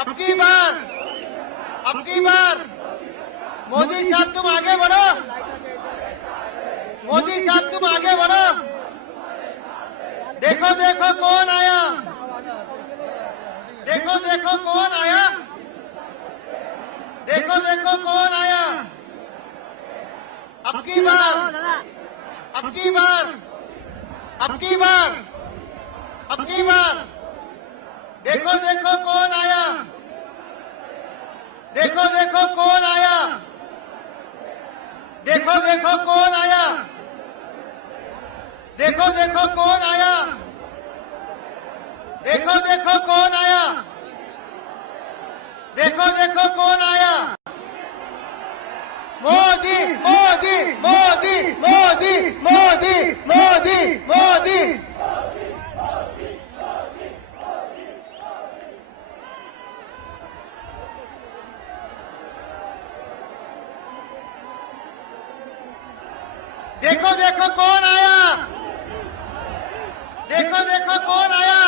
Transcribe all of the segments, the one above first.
अब की बार मोदी साहब तुम आगे बढ़ो, मोदी साहब तुम आगे बढ़ो। देखो देखो कौन आया, देखो देखो कौन आया, देखो देखो कौन आया। अब की बार, अब की बार, अब की बार, अब की बार देखो देखो कौन आया, देखो देखो कौन आया, देखो देखो कौन आया, देखो देखो कौन आया, देखो देखो कौन आया, देखो देखो कौन आया। मोदी मोदी मोदी मोदी मोदी मोदी मोदी। देखो देखो कौन आया, देखो देखो कौन आया,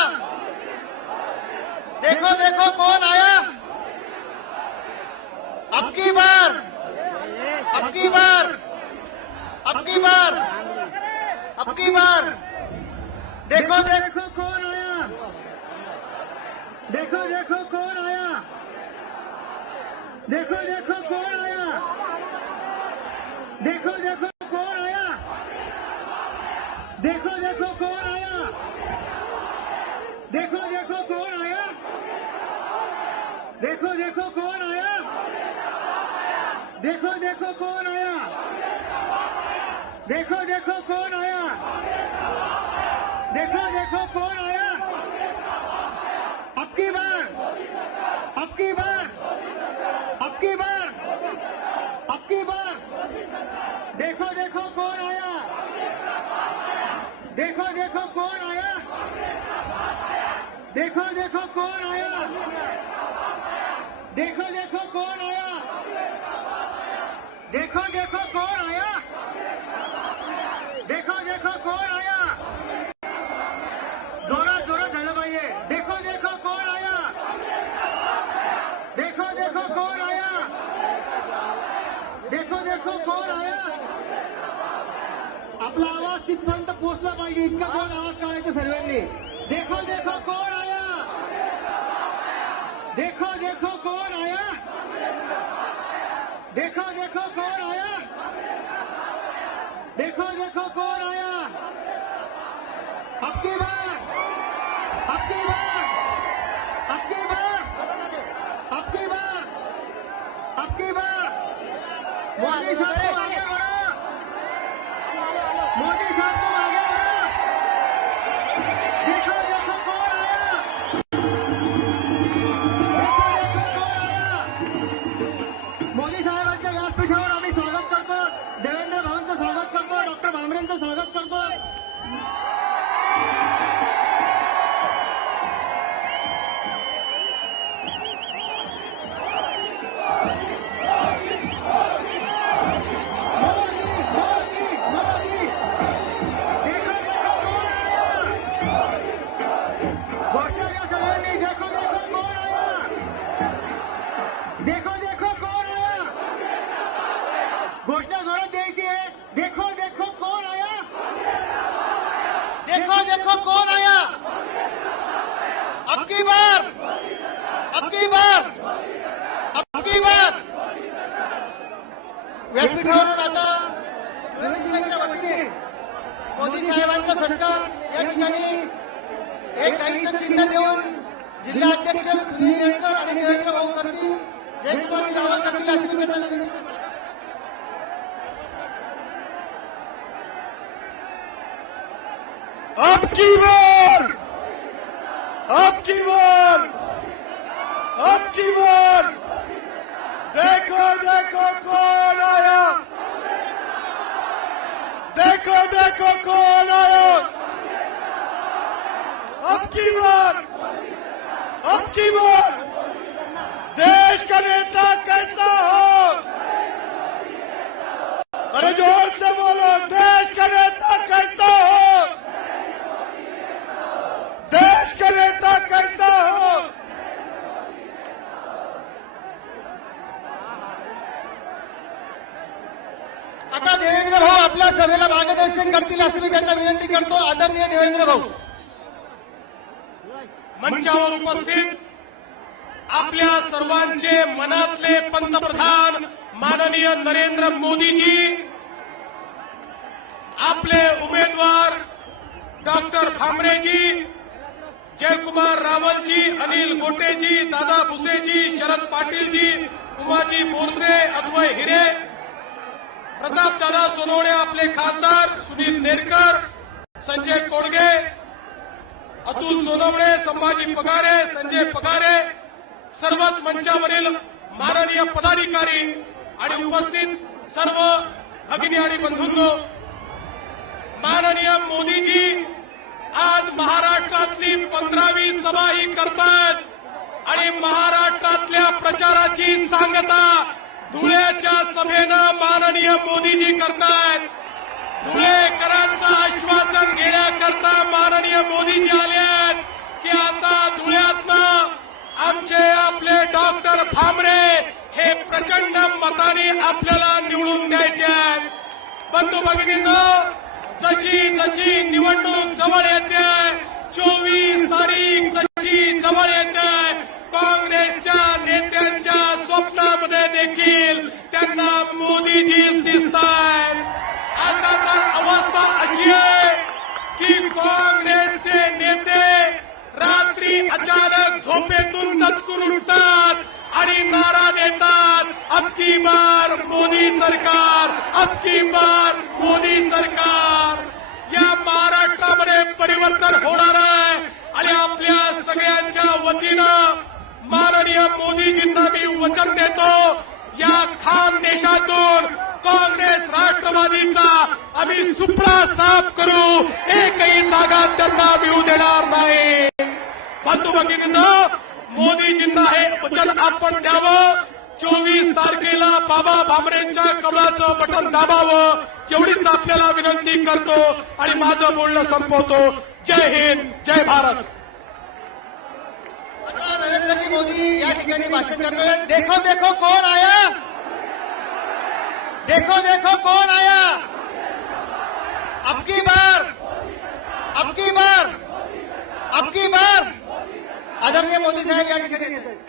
देखो देखो कौन आया। अब की बार, अब की बार, अब की बार, अब की बार देखो देखो कौन आया, देखो देखो कौन आया, देखो देखो कौन आया, देखो देखो कौन आया, देखो देखो कौन आया, देखो देखो कौन आया, देखो देखो कौन आया, देखो देखो कौन आया, देखो देखो कौन आया, देखो देखो कौन आया। अब की बार, अब की बार, अब की बार, अब की बार देखो देखो कौन आया, देखो देखो कौन आया, देखो देखो कौन आया, देखो देखो कौन आया, देखो देखो कौन आया, देखो देखो कौन आया। जोरा जोरा झालं पाहिजे। देखो देखो कौन आया, देखो देखो कौन आया, देखो देखो कौन आया। आपला आवाज तिथपर्यंत पोहोचला पाहिजे, इतका जोरात आवाज काढायचा सर्वांनी। देखो देखो कौन आया, देखो देखो कौन आया, देखो देखो कौन आया, देखो देखो कौन आया। अब की बार, अब की बार, अब की बार, अब की बार, अब की बार मोदी साहब तुम आगे बढ़ो, मोदी साहब तुम आगे बढ़ो। देखो देखो कौन आया, देखो देखो कौन आया। मोदी साहेबांच्या व्यासपीठावर आम्ही स्वागत करतो, देवेंद्र भावांचं स्वागत करतो, डॉक्टर भामरेंचं स्वागत करतो। घोषणा जोरात द्यायची आहे। देखो देखो कौन आया, देखो देखो कौन आया। अब की बार, अब की बार, अब की बार व्यासपीठावरून आता मोदी साहेबांचा सत्कार या ठिकाणी एक काहीचं चिन्ह देऊन जिल्हा अध्यक्ष सुनील येळकर आणि देवेंद्र भाऊ करतील, जयकुमार रावल करतील अशी मी त्यांना विनंती करतो। अब की बार, अब की बार, अब की बार देखो देखो कौन आया, देखो देखो कौन आया। अब की बार, अब की बार देश का नेता कैसा हो। अरे जोर से बोलो, देश का नेता कैसा हो, देश का नेता कैसा हो। आता देवेंद्र भाऊ आपल्या सभेला मार्गदर्शन करतील अशी मी त्यांना विनंती करतो. आदरणीय देवेंद्र भाऊ. मंचावर उपस्थित आपल्या सर्वांचे मनातले पंतप्रधान माननीय नरेंद्र मोदीजी, आपले उमेदवार डॉक्टर भामरेजी, जयकुमार रावलजी, अनिल गोटेजी, दादा भुसेजी, शरद पाटीलजी, उमाजी बोरसे, अद्वय हिरे, प्रतापदादा सोनवणे, आपले खासदार सुनील नेरकर, संजय कोडगे, अतुल सोनवणे, संभाजी पगारे, संजय पगारे, सर्वच मंचावरील माननीय पदाधिकारी आणि उपस्थित सर्व भगिनी आणि बंधूंनो, माननीय मोदीजी आज महाराष्ट्रातली 15वी सभा ही करतात आणि महाराष्ट्रातल्या प्रचाराची सांगता धुळ्याच्या सभेनं माननीय मोदीजी करतायत. धुळेकरांचं आश्वासन घेण्याकरता माननीय मोदीजी आले की आता धुळ्यातलं आमचे आपले डॉक्टर भामरे हे प्रचंड मताने आपल्याला निवडून द्यायचे आहेत. बंधू भगिनींनो, जशी जशी निवडणूक जवळ येते, 24 तारीख जशी जवळ येते, काँग्रेसच्या नेत्यांच्या स्वप्नामध्ये देखील त्यांना मोदीजीच दिसतायत. आता तर अवस्था अशी आहे की काँग्रेसचे नेते रात्री अचानक झोपेतून दचकून उठतात आणि नारा देतात, अब की बार मोदी सरकार, अब की बार मोदी सरकार. या महाराष्ट्रामध्ये परिवर्तन होणार आहे आणि आपल्या सगळ्यांच्या वतीनं माननीय मोदीजींना मी वचन देतो, या खान देशातून काँग्रेस राष्ट्रवादीचा आम्ही सुपडा साफ करू, एकही जागा त्यांना मिळू देणार नाही. बंधू भगिनींनो, मोदीजींना हे वचन आपण द्यावं. 24 तारखेला बाबा भामरेंच्या कमळाचं बटन दाबावं, एवढीच आपल्याला विनंती करतो आणि माझं बोलणं संपवतो. जय हिंद, जय भारत. आता नरेंद्रजी मोदी या ठिकाणी भाषण करणार आहेत. देखो देखो कौन आया, देखो देखो कौन आया, अब की बार, अब की बार, अब की बार. आदरणीय मोदी साहेब या ठिकाणी आहेत.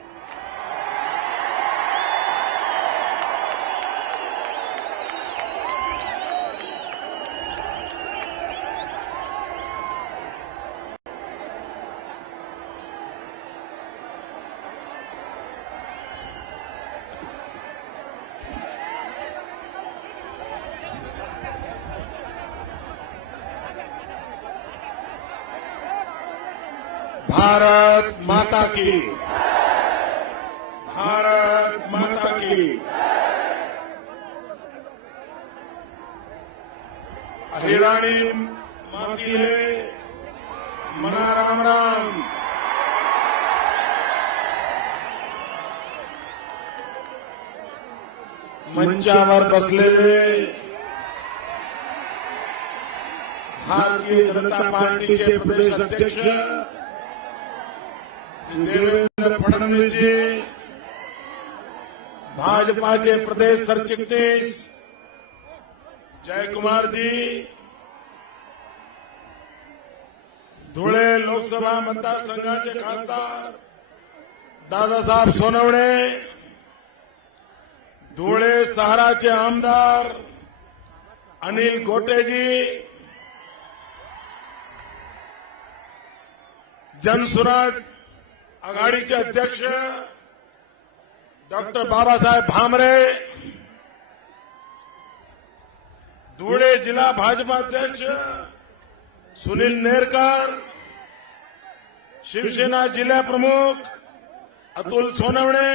भारत माता की, भारत माता की. अहिराणी मातीले मना राम राम. मंचावर बसलेले भारतीय जनता पार्टीचे प्रदेश अध्यक्ष देवेंद्र फडणवीस जी, भाजपाचे प्रदेश सरचिटणीस जयकुमार जी, धुळे लोकसभा मतदारसंघाचे खासदार दादासाहेब सोनवणे, धुळे शहराचे आमदार अनिल गोटेजी, जनसुराज आघाडीचे अध्यक्ष डॉक्टर बाबासाहेब भामरे, धुळे जिल्हा भाजपा अध्यक्ष सुनील नेरकर, शिवसेना जिल्हा प्रमुख अतुल सोनवणे,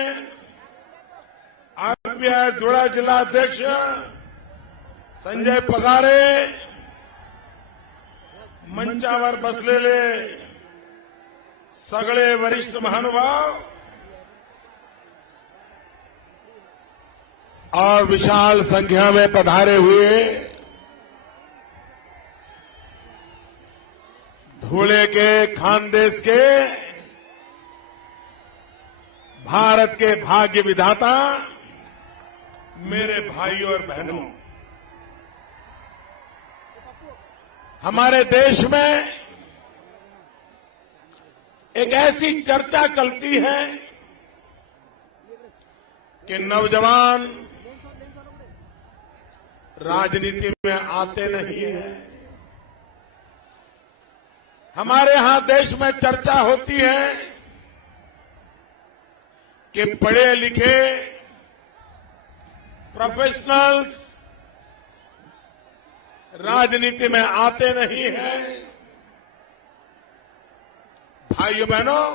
आरपीआय धुळे जिल्हा अध्यक्ष संजय पगारे, मंचावर बसलेले सगळे वरिष्ठ महानुभाव और विशाल संख्या में पधारे हुए धुळे के खानदेश के भारत के भाग्य विधाता मेरे भाइयों और बहनों, हमारे देश में एक ऐसी चर्चा चलती है कि नौजवान राजनीति में आते नहीं है। हमारे यहां देश में चर्चा होती है कि पढ़े लिखे प्रोफेशनल्स राजनीति में आते नहीं हैं। भाइयों बहनों,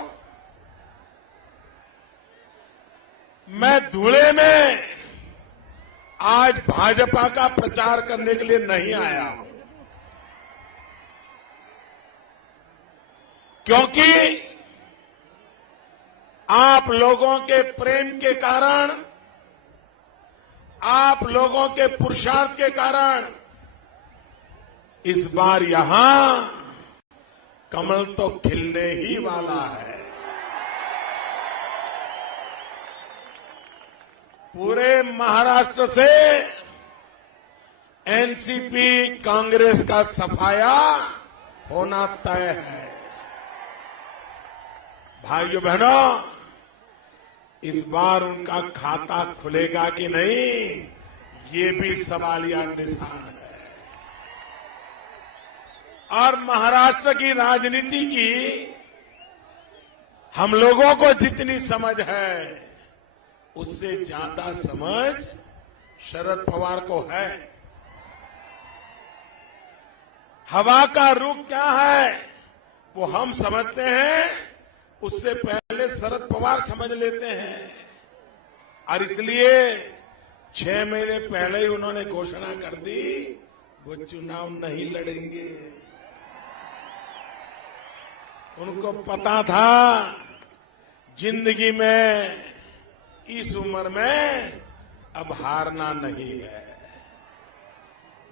मैं धुले में आज भाजपा का प्रचार करने के लिए नहीं आया हूं, क्योंकि आप लोगों के प्रेम के कारण, आप लोगों के पुरुषार्थ के कारण इस बार यहां कमल तो खिलने ही वाला है। पूरे महाराष्ट्र से एनसीपी कांग्रेस का सफाया होना तय है। भाइयों बहनों, इस बार उनका खाता खुलेगा कि नहीं, ये भी सवालिया निशान है। और महाराष्ट्र की राजनीति की हम लोगों को जितनी समझ है, उससे ज्यादा समझ शरद पवार को है। हवा का रुख क्या है वो हम समझते हैं, उससे पहले शरद पवार समझ लेते हैं। और इसलिए 6 महीने पहले ही उन्होंने घोषणा कर दी वो चुनाव नहीं लड़ेंगे। उनको पता था जिंदगी में इस उम्र में अब हारना नहीं है।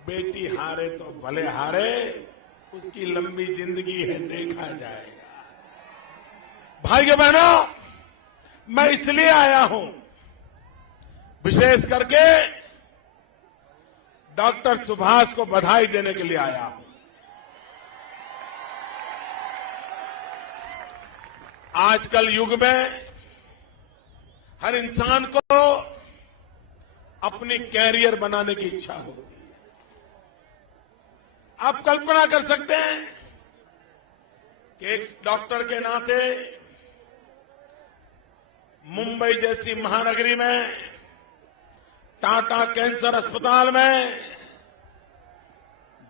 बेटी हारे तो भले हारे, उसकी लंबी जिंदगी है, देखा जाएगा। भाइयों बहनों, मैं इसलिए आया हूं, विशेष करके डॉक्टर सुभाष को बधाई देने के लिए आया हूं। आजकल युग में हर इंसान को अपनी कैरियर बनाने की इच्छा होती है। आप कल्पना कर सकते हैं कि एक डॉक्टर के नाते मुंबई जैसी महानगरी में टाटा कैंसर अस्पताल में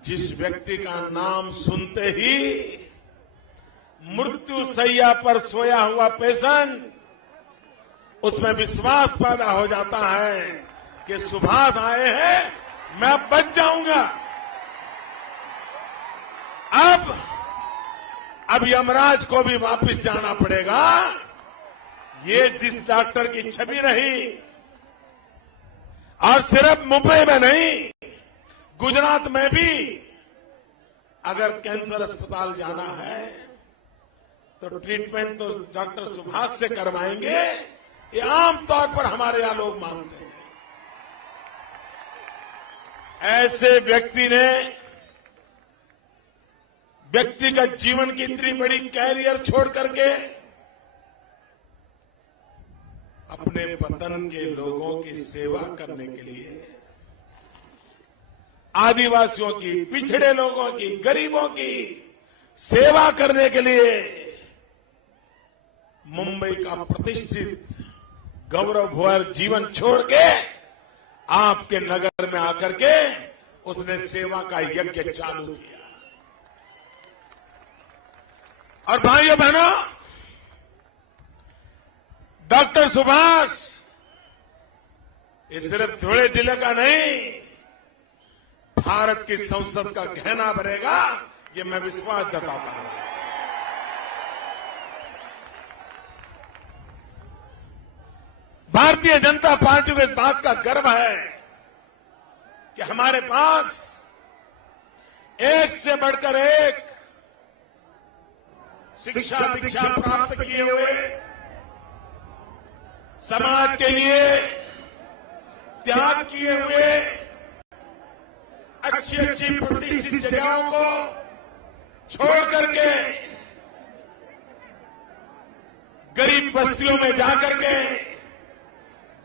जिस व्यक्ति का नाम सुनते ही मृत्यु शैया पर सोया हुआ पेशेंट, उसमें विश्वास पैदा हो जाता है कि सुभाष आए हैं, मैं बच जाऊंगा। अब यमराज को भी वापस जाना पड़ेगा। ये जिस डॉक्टर की छवि रही, और सिर्फ मुंबई में नहीं, गुजरात में भी अगर कैंसर अस्पताल जाना है तो ट्रीटमेंट तो डॉक्टर सुभाष से करवाएंगे, ये आमतौर पर हमारे यहां लोग मानते हैं। ऐसे व्यक्ति ने व्यक्तिगत जीवन की इतनी बड़ी कैरियर छोड़ करके अपने वतन के लोगों की सेवा करने के लिए, आदिवासियों की, पिछड़े लोगों की, गरीबों की सेवा करने के लिए मुंबई का प्रतिष्ठित गौरवभर जीवन छोड़ के आपके नगर में आकर के उसने सेवा का यज्ञ चालू किया। और भाइयों बहनों, डॉक्टर सुभाष ये सिर्फ धुले जिले का नहीं, भारत की संसद का गहना बनेगा, ये मैं विश्वास जताता हूं। भारतीय जनता पार्टी को इस बात का गर्व है कि हमारे पास एक से बढ़कर एक शिक्षा दीक्षा प्राप्त किए हुए, समाज के लिए त्याग किए हुए अच्छी अच्छी प्रतिष्ठित जगहों को छोड़ करके गरीब बस्तियों में जाकर के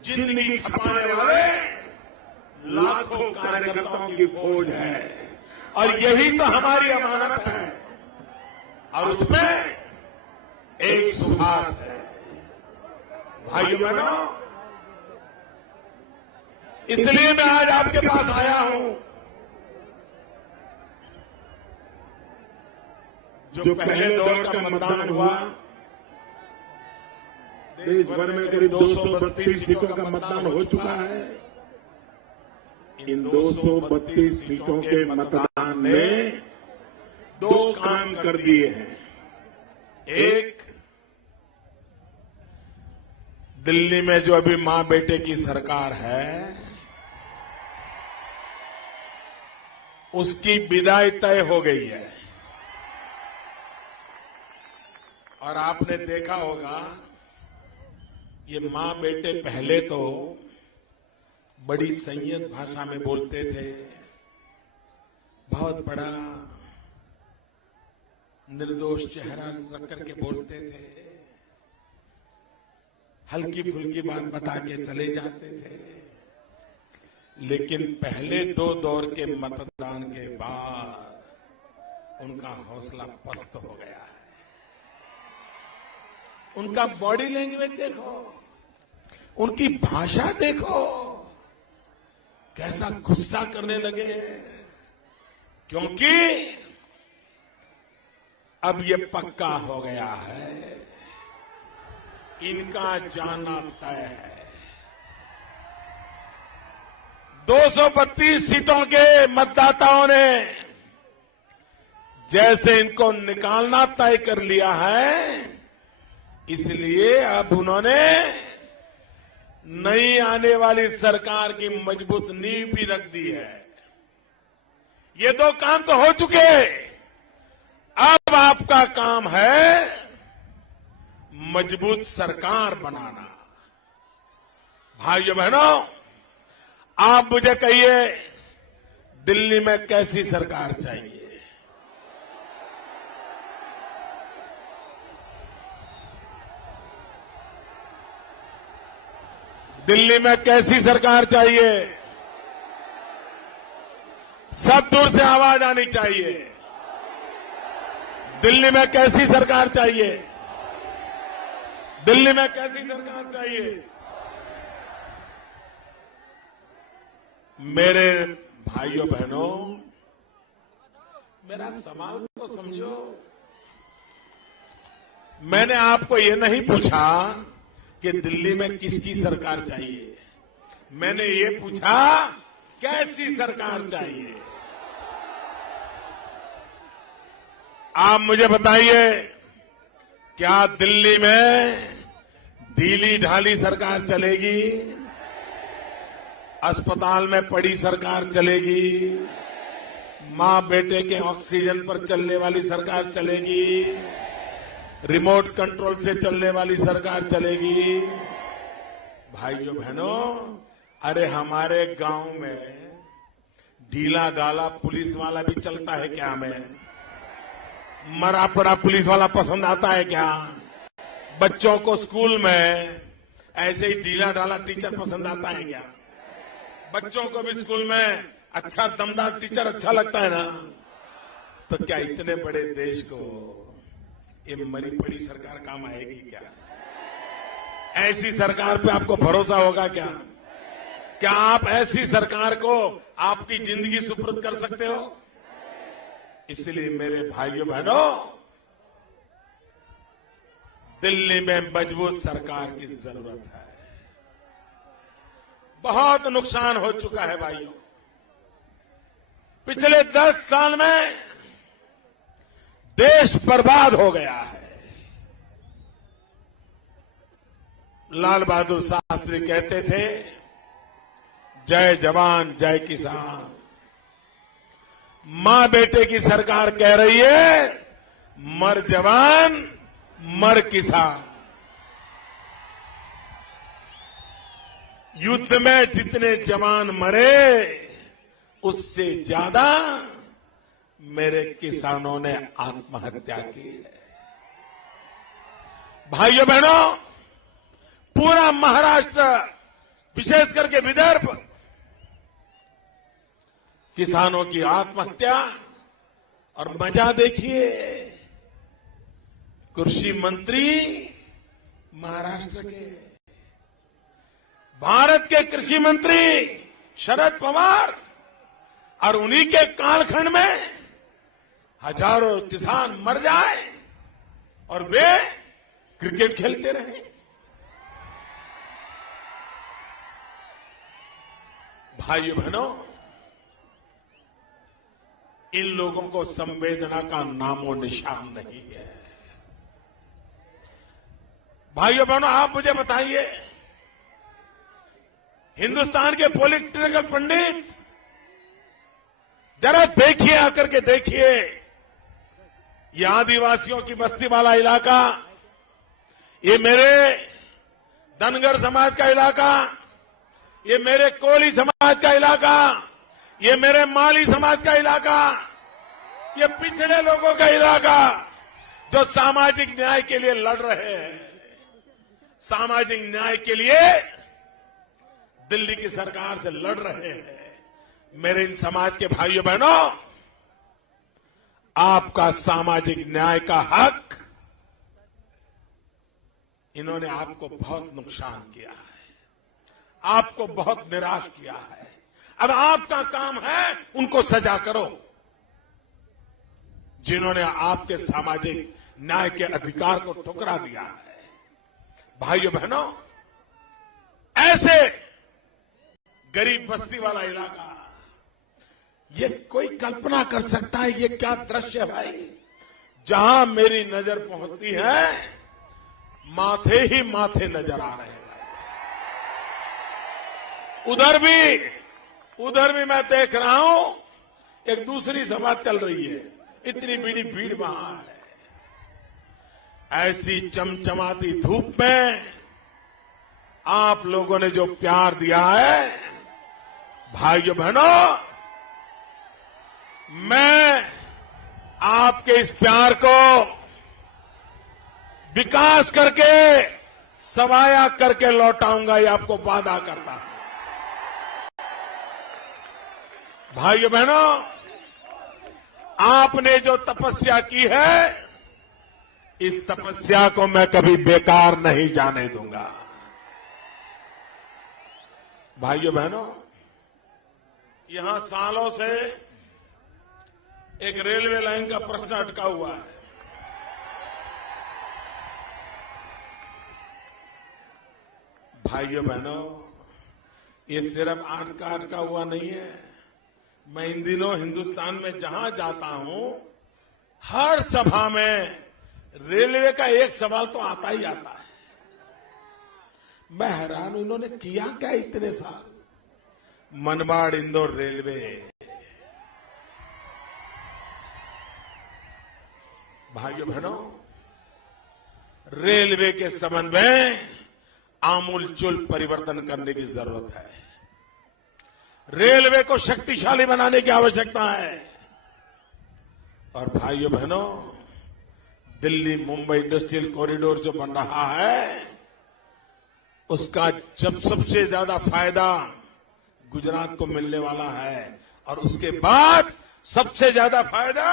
जिंदगी खपाने वाले लाखों कार्यकर्ताओं की फौज है और यही तो हमारी अमानत है और उसमें एक सुभाष है। भाइयों बहनों, इसलिए मैं आज आपके पास आया हूं। जो पहले दौर का मतदान हुआ, देश भर में करीब 232 सीटों का मतदान हो चुका है। इन 232 सीटों के मतदान ने दो काम कर दिए हैं। एक, दिल्ली में जो अभी मां बेटे की सरकार है, उसकी विदाई तय हो गई है। और आपने देखा होगा, ये मां बेटे पहले तो बड़ी संयत भाषा में बोलते थे, बहुत बड़ा निर्दोष चेहरा रख करके बोलते थे, हल्की फुल्की बात बता के चले जाते थे। लेकिन पहले दो दौर के मतदान के बाद उनका हौसला पस्त हो गया है। उनका बॉडी लैंग्वेज देखो, उनकी भाषा देखो, कैसा गुस्सा करने लगे। क्योंकि अब ये पक्का हो गया है, इनका जाना तय है। 232 सीटों के मतदाताओं ने जैसे इनको निकालना तय कर लिया है, इसलिए अब उन्होंने नई आने वाली सरकार की मजबूत नींव भी रख दी है। ये दो काम तो हो चुके, अब आपका काम है मजबूत सरकार बनाना। भाइयों बहनों, आप मुझे कहिए, दिल्ली में कैसी सरकार चाहिए? दिल्ली में कैसी सरकार चाहिए? सब दूर से आवाज आनी चाहिए। दिल्ली में कैसी सरकार चाहिए? दिल्ली में कैसी सरकार चाहिए? मेरे भाइयों बहनों, मेरा सवाल तो समझो। मैंने आपको ये नहीं पूछा कि दिल्ली में किसकी सरकार चाहिए, मैंने ये पूछा कैसी सरकार चाहिए। आप मुझे बताइए, क्या दिल्ली में ढीली ढाली सरकार चलेगी? अस्पताल में पड़ी सरकार चलेगी? मां बेटे के ऑक्सीजन पर चलने वाली सरकार चलेगी? रिमोट कंट्रोल से चलने वाली सरकार चलेगी? भाइयों बहनों, अरे हमारे गांव में ढीला ढाला पुलिस वाला भी चलता है क्या? हमें मरा पड़ा पुलिस वाला पसंद आता है क्या? बच्चों को स्कूल में ऐसे ही ढीला ढाला टीचर पसंद आता है क्या? बच्चों को भी स्कूल में अच्छा दमदार टीचर अच्छा लगता है ना? तो क्या इतने बड़े देश को ये मरी पड़ी सरकार काम आएगी क्या? ऐसी सरकार पे आपको भरोसा होगा क्या? क्या आप ऐसी सरकार को आपकी जिंदगी सुपुर्द कर सकते हो? इसलिए मेरे भाइयों बहनों, दिल्ली में मजबूत सरकार की जरूरत है। बहुत नुकसान हो चुका है भाइयों। पिछले 10 साल में देश बर्बाद हो गया है। लाल बहादुर शास्त्री कहते थे, जय जवान जय किसान। मां बेटे की सरकार कह रही है, मर जवान मर किसान। युद्ध में जितने जवान मरे, उससे ज्यादा मेरे किसानों ने आत्महत्या की है। भाइयों बहनों, पूरा महाराष्ट्र, विशेष करके विदर्भ, किसानों की आत्महत्या, और मजा देखिए, कृषि मंत्री महाराष्ट्र के, भारत के कृषि मंत्री शरद पवार, और उन्हीं के कालखंड में हजारों किसान मर जाए और वे क्रिकेट खेलते रहे। भाइयों बहनों, इन लोगों को संवेदना का नामो निशान नहीं है। भाइयों बहनों, आप मुझे बताइए, हिंदुस्तान के पॉलिटिकल पंडित, जरा देखिए, आकर के देखिए, ये आदिवासियों की बस्ती वाला इलाका, ये मेरे धनगर समाज का इलाका, ये मेरे कोली समाज का इलाका, ये मेरे माली समाज का इलाका, ये पिछड़े लोगों का इलाका, जो सामाजिक न्याय के लिए लड़ रहे हैं। सामाजिक न्याय के लिए दिल्ली की सरकार से लड़ रहे हैं। मेरे इन समाज के भाइयों बहनों, आपका सामाजिक न्याय का हक, इन्होंने आपको बहुत नुकसान किया है, आपको बहुत निराश किया है। अब आपका काम है उनको सजा करो, जिन्होंने आपके सामाजिक न्याय के अधिकार को ठुकरा दिया है। भाइयों बहनों, ऐसे गरीब बस्ती वाला इलाका, ये कोई कल्पना कर सकता है ये क्या दृश्य है भाई? जहां मेरी नजर पहुंचती है, माथे ही माथे नजर आ रहे हैं। उधर भी मैं देख रहा हूं, एक दूसरी सभा चल रही है, इतनी बड़ी भीड़ वहां है। ऐसी चमचमाती धूप में आप लोगों ने जो प्यार दिया है, भाइयों बहनों, मैं आपके इस प्यार को विकास करके, सवाया करके लौटाऊंगा, ये आपको वादा करता हूं। भाइयों बहनों, आपने जो तपस्या की है, इस तपस्या को मैं कभी बेकार नहीं जाने दूंगा। भाइयों बहनों, यहां सालों से एक रेलवे लाइन का प्रश्न अटका हुआ है। भाइयों बहनों, ये सिर्फ अटका हुआ नहीं है। मैं इन दिनों हिंदुस्तान में जहां जाता हूं, हर सभा में रेलवे का एक सवाल तो आता ही आता है। मैं हैरान हूं, इन्होंने किया क्या इतने साल? मनमाड़ इंदौर रेलवे, भाइयों बहनों, रेलवे के संबंध में आमूलचूल परिवर्तन करने की जरूरत है। रेलवे को शक्तिशाली बनाने की आवश्यकता है। और भाइयों बहनों, दिल्ली मुंबई इंडस्ट्रियल कॉरिडोर जो बन रहा है, उसका जब सबसे ज्यादा फायदा गुजरात को मिलने वाला है, और उसके बाद सबसे ज्यादा फायदा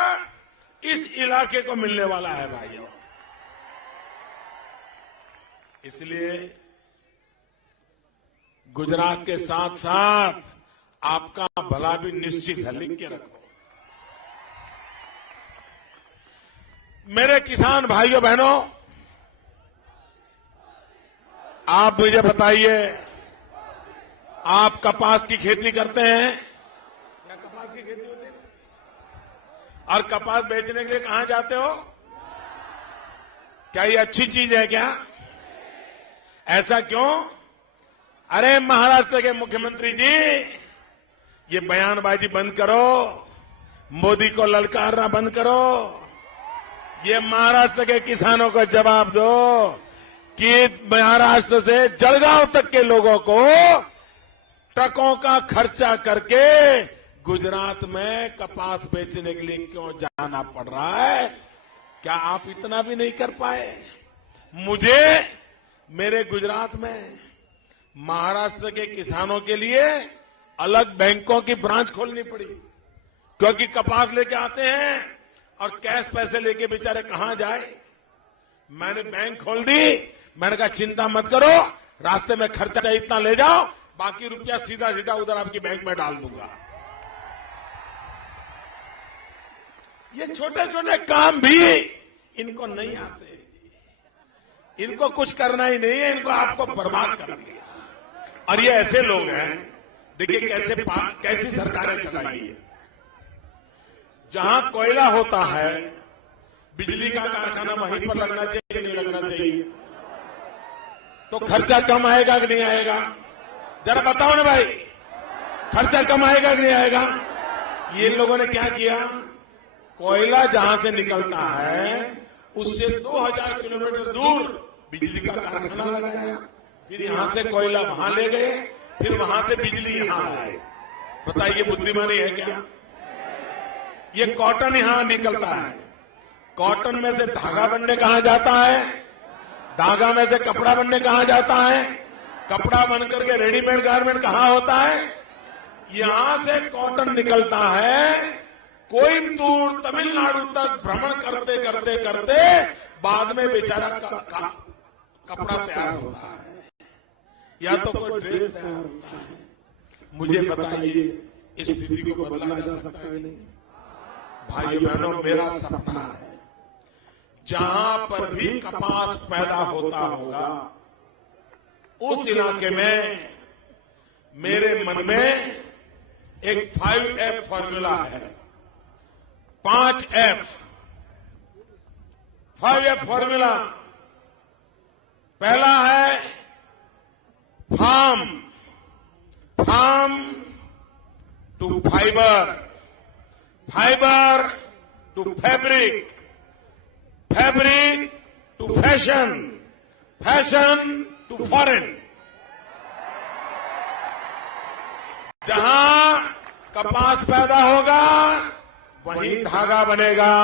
इस इलाके को मिलने वाला है भाइयों। इसलिए गुजरात के साथ साथ आपका भला भी निश्चित है, लिख के रखो। मेरे किसान भाइयों बहनों, आप मुझे बताइए, आप कपास की खेती करते हैं या कपास की खेती होती है? और कपास बेचने के लिए कहां जाते हो? क्या ये अच्छी चीज है क्या? ऐसा क्यों? अरे महाराष्ट्र के मुख्यमंत्री जी, ये बयानबाजी बंद करो, मोदी को ललकारना बंद करो। ये महाराष्ट्र के किसानों को जवाब दो कि महाराष्ट्र से जलगांव तक के लोगों को ट्रकों का खर्चा करके गुजरात में कपास बेचने के लिए क्यों जाना पड़ रहा है? क्या आप इतना भी नहीं कर पाए? मुझे मेरे गुजरात में महाराष्ट्र के किसानों के लिए अलग बैंकों की ब्रांच खोलनी पड़ी, क्योंकि कपास लेके आते हैं और कैश पैसे लेके बेचारे कहां जाए। मैंने बैंक खोल दी। मैंने कहा चिंता मत करो, रास्ते में खर्चा इतना ले जाओ, बाकी रुपया सीधा सीधा उधर आपकी बैंक में डाल दूंगा। ये छोटे छोटे काम भी इनको नहीं आते, इनको कुछ करना ही नहीं है, इनको आपको बर्बाद कर दिया। और ये ऐसे लोग हैं, देखिए कैसी सरकारें चलाई है। जहां कोयला होता है, बिजली का कारखाना वहीं पर लगना चाहिए, नहीं लगना चाहिए? तो खर्चा कम आएगा कि नहीं आएगा? जरा बताओ ना भाई, खर्चा कम आएगा कि नहीं आएगा? ये लोगों ने क्या किया? कोयला जहां से निकलता है उससे 2000 किलोमीटर दूर बिजली का कारखाना लगाया, फिर यहां से कोयला वहां ले गए, फिर वहां से बिजली यहां लाए। बताइए बुद्धिमानी है क्या? ये कॉटन यहां निकलता है, कॉटन में से धागा बनने कहां जाता है, धागा में से कपड़ा बनने कहां जाता है, कपड़ा बनकर के रेडीमेड गारमेंट कहां होता है? यहां से कॉटन निकलता है, कोयम्बतूर तमिलनाडु तक भ्रमण करते करते करते बाद में बेचारा कपड़ा तैयार होता है, या तो कोई ड्रेस तैयार होता है। मुझे बताइए, इस स्थिति को बदला जा सकता है नहीं? भाइयों बहनों, मेरा सपना है जहां पर भी कपास पैदा होता होगा उस इलाके में मेरे मन में एक 5F फॉर्मूला है। 5F 5F formula. पहला है farm to fibre, fibre to fabric, fabric to fashion, fashion to foreign. जहां कपास पैदा होगा वहीं धागा बनेगा,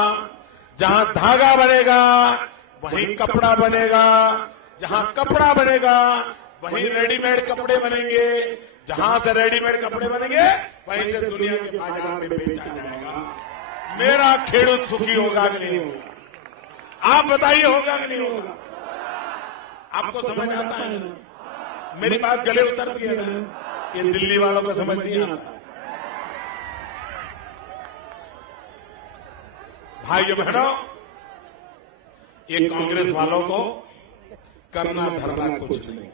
जहां धागा बनेगा वहीं कपड़ा बनेगा, जहां कपड़ा बनेगा वहीं रेडीमेड कपड़े बनेंगे, जहां से रेडीमेड कपड़े बनेंगे वहीं से दुनिया के बाजार में बेचा जाएगा। मेरा खेडूत सुखी होगा कि नहीं होगा? आप बताइए, होगा कि नहीं होगा? आपको समझ आता है ना? मेरी बात गले उतरती है ना? ये दिल्ली वालों को समझ नहीं आता। भाइयों बहनों, ये कांग्रेस वालों को करना धरना कुछ नहीं,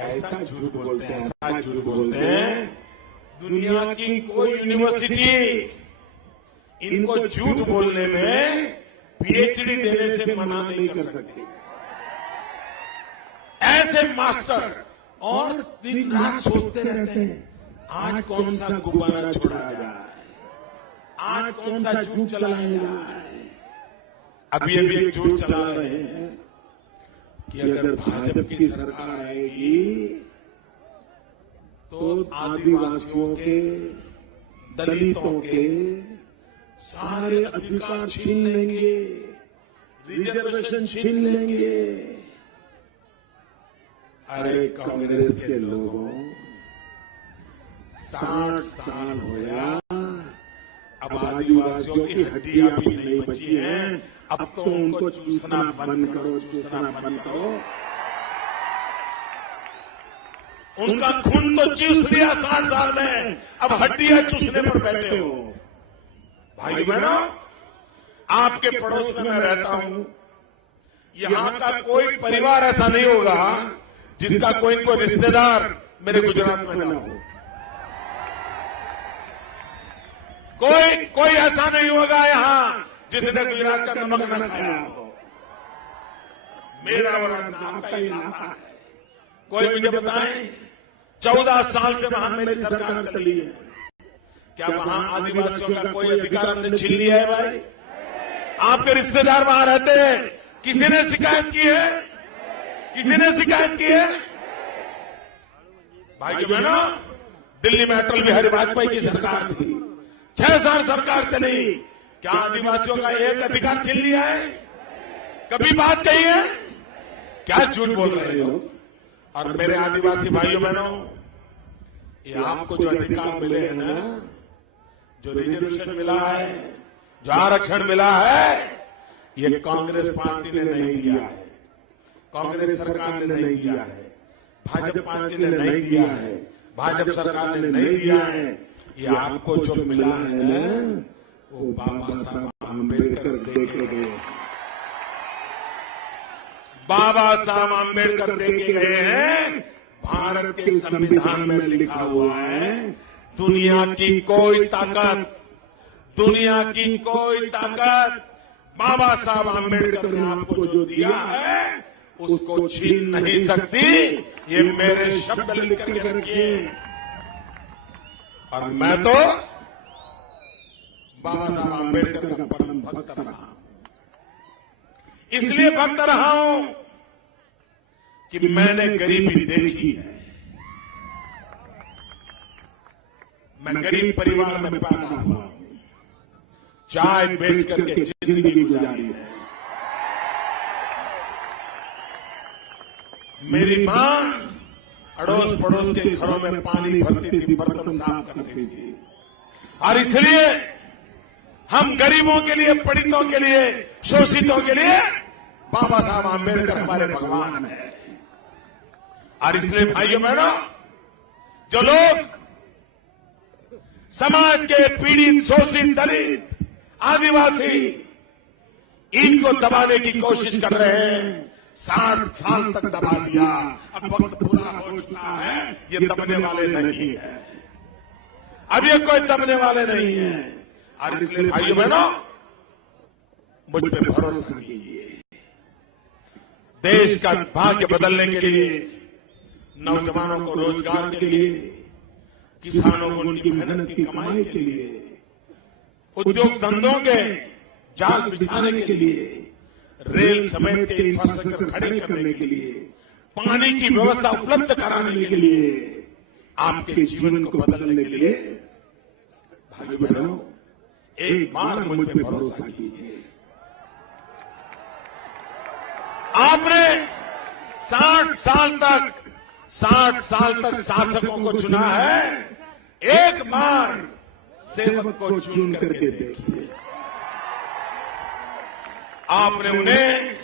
ऐसा झूठ बोलते हैं, ऐसा झूठ बोलते हैं, दुनिया की कोई यूनिवर्सिटी इनको झूठ बोलने में पीएचडी देने से मना नहीं कर सकती। ऐसे मास्टर और दिन रात सोचते रहते हैं आज कौन सा गुब्बारा छोड़ा जाए, आज कौन सा झूठ चलाया जाए। अभी एक झूठ चला रहे हैं कि अगर भाजपा की सरकार आएगी तो आदिवासियों के, दलितों के सारे अधिकार छीन लेंगे, रिजर्वेशन छीन लेंगे। अरे कांग्रेस के लोगों, 60 साल हो गया, अब आदिवासियों की हड्डियां भी नहीं बची हैं, अब तो उनको चूसना बंद करो, चूसना बंद करो। उनका खून तो चूस लिया 60 साल में, अब हड्डियां चूसने पर बैठे हो। भाई बहनों, आपके पड़ोस में मैं रहता हूं, यहां का कोई परिवार ऐसा नहीं होगा जिसका कोई इनको रिश्तेदार मेरे गुजरात में ना हो। कोई ऐसा नहीं होगा यहां जिसने गुजरात का नमक न खाया हो। मेरा और आपका ही नाता है। कोई मुझे बताएं, 14 साल से वहां मेरी सरकार चली है, क्या वहां आदिवासियों का कोई अधिकार हमने छीन लिया है? भाई, आपके रिश्तेदार वहां रहते हैं, किसी ने शिकायत की है? किसी ने शिकायत की है? भाई बहनों, दिल्ली में अटल बिहारी वाजपेयी की सरकार थी, 6 साल सरकार चली। क्या आदिवासियों का एक अधिकार छीन लिया है? कभी बात कही है? क्या झूठ बोल रहे हो? और मेरे आदिवासी भाइयों बहनों, ये आपको जो अधिकार मिले हैं ना, जो रिजर्वेशन मिला है, जो आरक्षण मिला है, ये कांग्रेस पार्टी ने नहीं दिया है, कांग्रेस सरकार ने नहीं दिया है, भाजपा पार्टी ने नहीं दिया है, भाजपा सरकार ने नहीं दिया है। ये आपको जो मिला है ना, वो बाबा साहब आंबेडकर दे के गए। बाबा साहब आंबेडकर दे के गए हैं। भारत के संविधान में लिखा हुआ है, दुनिया की कोई ताकत बाबा साहब आंबेडकर ने आपको जो दिया है उसको छीन नहीं सकती। ये मेरे शब्द लिख करके रखिए। और मैं तो बाबा साहब आंबेडकर का परम भक्त रहा, इसलिए भक्त रहा हूं कि मैंने गरीबी देखी है। मैं गरीब परिवार में पैदा हुआ हूं, चाय बेच करके जिंदगी गुजारी है। मेरी मां अड़ोस पड़ोस के घरों में पानी भरती थी, बर्तन साफ करती थी। और इसलिए हम गरीबों के लिए, पीड़ितों के लिए, शोषितों के लिए बाबा साहब आंबेडकर हमारे भगवान हैं। और इसलिए भाइयों बहनों, जो लोग समाज के पीड़ित, शोषित, दलित, आदिवासी, इनको दबाने की कोशिश कर रहे हैं, 60 साल तक दबा दिया, अब वक्त पूरा हो चुका है, ये दबने वाले नहीं है, अब ये कोई दबने वाले नहीं है। और इसलिए भाइयों बहनों, मुझ पे भरोसा कीजिए। देश का भाग्य बदलने के लिए, नौजवानों को रोजगार के लिए, किसानों को उनकी मेहनत की कमाई के लिए, उद्योग धंधों के जाल बिछाने के लिए, रेल समेत के इंफ्रास्ट्रक्चर खड़े करने के लिए, पानी की व्यवस्था उपलब्ध कराने के लिए, आपके जीवन को बदलने के लिए, भाइयों बहनों, एक बार मुझ पर भरोसा कीजिए। आपने 60 साल तक शासकों को चुना है, एक बार सेवक को चुन करके देखिए। आपने उन्हें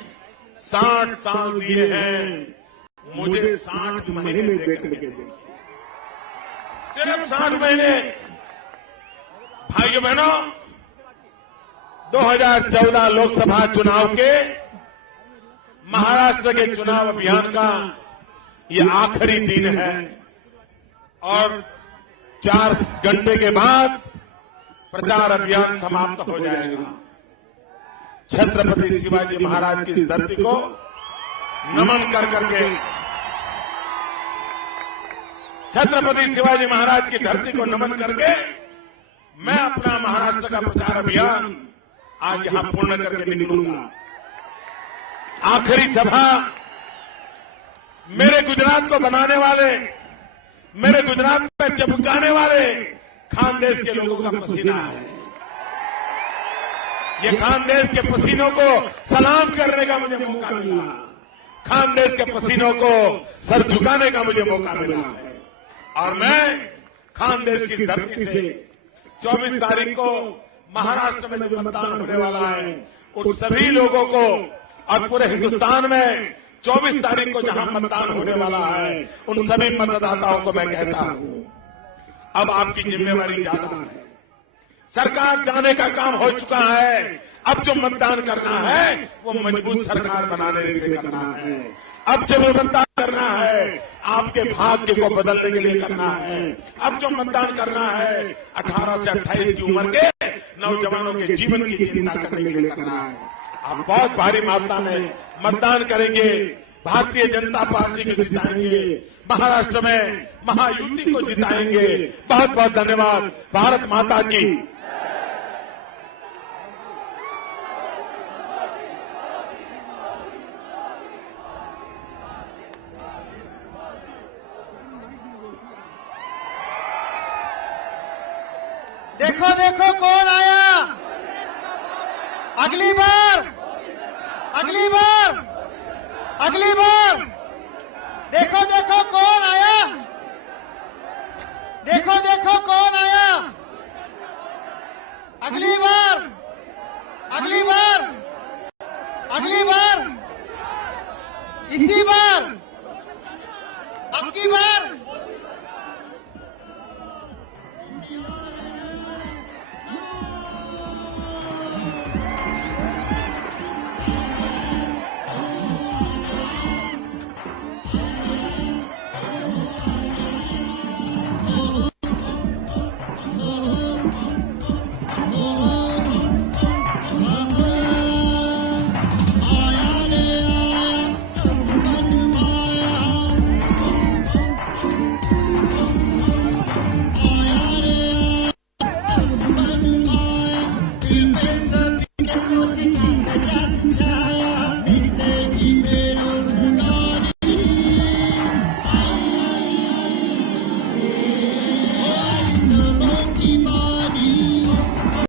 60 साल दिए हैं, मुझे 60 महीने दे करके देखिए, सिर्फ 60 महीने। भाइयों बहनों, 2014 लोकसभा चुनाव के महाराष्ट्र के चुनाव अभियान का ये आखिरी दिन है और 4 घंटे के बाद प्रचार अभियान समाप्त हो जाएगा। छत्रपति शिवाजी महाराज की इस धरती को नमन कर करके, छत्रपति शिवाजी महाराज की धरती को नमन करके मैं अपना महाराष्ट्र का प्रचार अभियान आज यहां पूर्ण करके निकलूंगा। आखिरी सभा मेरे गुजरात को बनाने वाले, मेरे गुजरात में चमकाने वाले खानदेश के लोगों का पसीना है। ये खानदेश के पसीनों को सलाम करने का मुझे मौका मिला, खानदेश के पसीनों को सर झुकाने का मुझे मौका मिला है। और मैं खानदेश की धरती से 24 तारीख को महाराष्ट्र में जो मतदान होने वाला है, उन सभी लोगों को और पूरे हिंदुस्तान में 24 तारीख को जहां मतदान होने वाला है, उन सभी मतदाताओं को मैं कहता हूं, अब आपकी जिम्मेवारी ज्यादा है। सरकार जाने का काम हो चुका है, अब जो मतदान करना है वो मजबूत सरकार बनाने के लिए करना है। अब जो मतदान करना है आपके भाग्य को बदलने के लिए करना है। अब जो मतदान करना है 18 से 28 की उम्र के नौजवानों के जीवन की चिंता करने के लिए करना है। आप बहुत भारी मात्रा में मतदान करेंगे, भारतीय जनता पार्टी को जिताएंगे, महाराष्ट्र में महायुति को जिताएंगे। बहुत बहुत धन्यवाद। भारत माता की। देखो देखो कौन आया, अगली बार, अगली बार, अगली बार, देखो देखो कौन आया, देखो देखो कौन आया, अगली बार, अगली बार, अगली बार, इसी बार, अब की बार